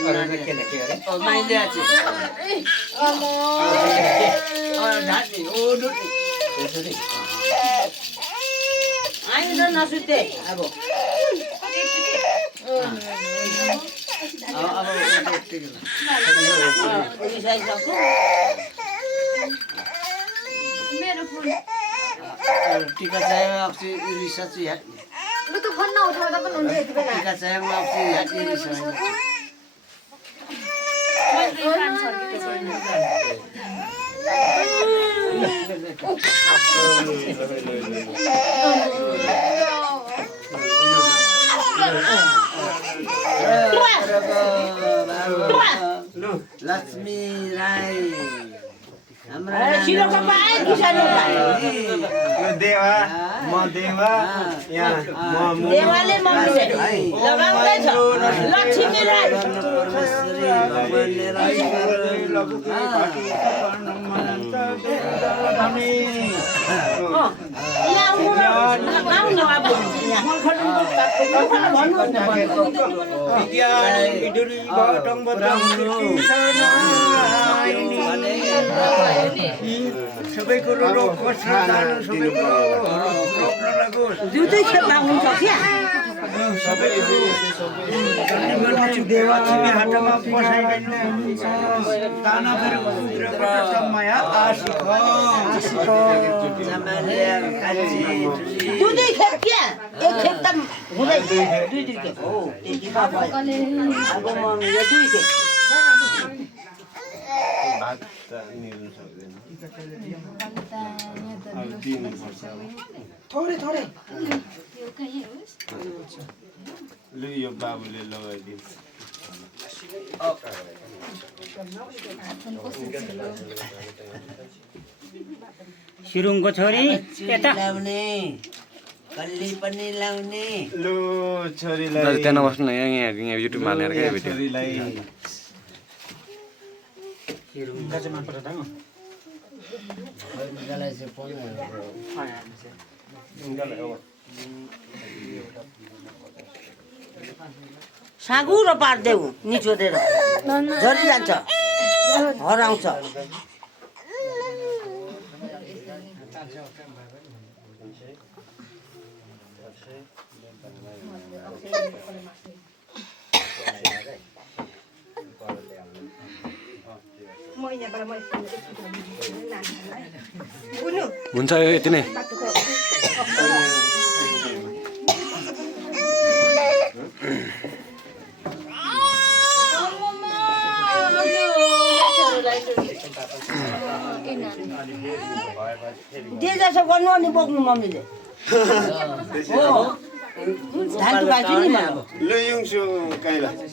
माइले आछ ढाड्ने ओ डुट्ने त्यसरी आइन नसुते अब मेरो फोन टीका चाहियो आपसे रिसर्च यार लु त फोन नउठाउँदा पनि हुन्छ यति बेला टीका चाहियो आपसे यार रिसर्च लक्ष्मी राई हमरा सिरोको पाए किसानो देवा म देवा यहाँ म देवाले मम्मीले लगाउँदै छ लक्ष्मी राई सबैको रोग सबैको रोक्न लागोस् दुधै खेपमा हुन्छ क्या देवा तिमी हाटमा बसाइदिनु दाना गरेको कुखुराबाट माया आशिक दुधै खेप क्या एक खेप त हुँदैन दुई खेप हो त्यति भयो अब मम्मीले दुई खेप थोरै थोरै लु यो बाबुले लगाइदिन्छ सिरुङको छोरी यता लाउने कल्ली पनि लाउने लु छोरीलाई त्यहाँ नबस्नु न यहाँ युट्युबमा हालेर क्या भिडियो छोरीलाई साँगुरो पारिदेऊ निचोदेर झरी जान्छ हराउँछ हुन्छ यो यति नै जे जसो गर्नु अनि बोक्नु मम्मीले हो धान टुकाएको छु नि म लु युङसु काइला